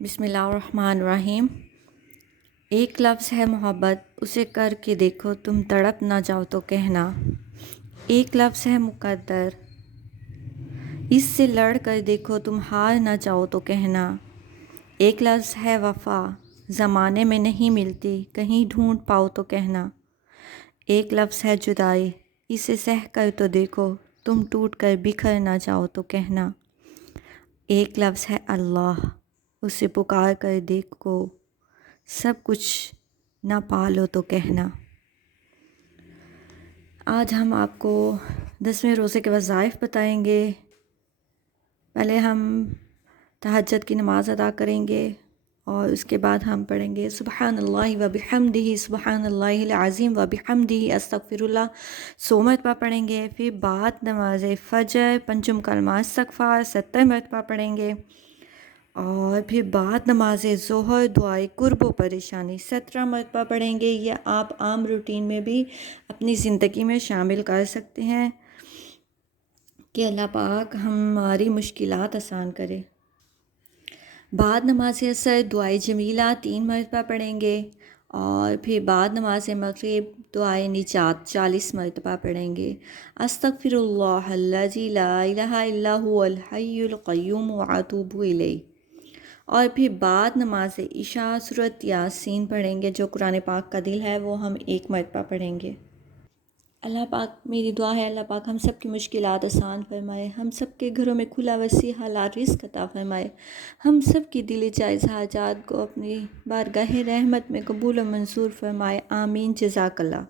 بسم اللہ الرحمن الرحیم۔ ایک لفظ ہے محبت، اسے کر کے دیکھو تم تڑپ نہ جاؤ تو کہنا۔ ایک لفظ ہے مقدر، اس سے لڑ کر دیکھو تم ہار نہ جاؤ تو کہنا۔ ایک لفظ ہے وفا، زمانے میں نہیں ملتی، کہیں ڈھونڈ پاؤ تو کہنا۔ ایک لفظ ہے جدائی، اسے سہ کر تو دیکھو تم ٹوٹ کر بکھر نہ جاؤ تو کہنا۔ ایک لفظ ہے اللہ، اسے پکار کر دیکھو سب کچھ نہ پالو تو کہنا۔ آج ہم آپ کو 10ویں روزے کے وظائف بتائیں گے۔ پہلے ہم تہجد کی نماز ادا کریں گے اور اس کے بعد ہم پڑھیں گے سبحان اللہ و بحمدہ، سبحان اللہ العظیم و بحمدہ، استغفر اللہ 100 مرتبہ پڑھیں گے۔ پھر بعد نماز فجر پنجم کلمہ استغفار 70 مرتبہ پڑھیں گے، اور پھر بعد نماز ظہر دعائے کرب و پریشانی 17 مرتبہ پڑھیں گے۔ یہ آپ عام روٹین میں بھی اپنی زندگی میں شامل کر سکتے ہیں کہ اللہ پاک ہماری مشکلات آسان کرے۔ بعد نماز عصر دعائے جمیلہ 3 مرتبہ پڑھیں گے، اور پھر بعد نماز مغرب دعائے نجات 40 مرتبہ پڑھیں گے۔ استغفر اللہ الذی لا الہ الا هو الحی القیوم واتوب الیہ۔ اور پھر بعد نماز عشاء سورۃ یاسین پڑھیں گے، جو قرآن پاک کا دل ہے وہ ہم 1 مرتبہ پڑھیں گے۔ اللہ پاک، میری دعا ہے اللہ پاک ہم سب کی مشکلات آسان فرمائے، ہم سب کے گھروں میں کھلا وسیع حلال رزق عطا فرمائے، ہم سب کی دلی جائز حاجات کو اپنی بارگاہ رحمت میں قبول و منظور فرمائے، آمین۔ جزاک اللہ۔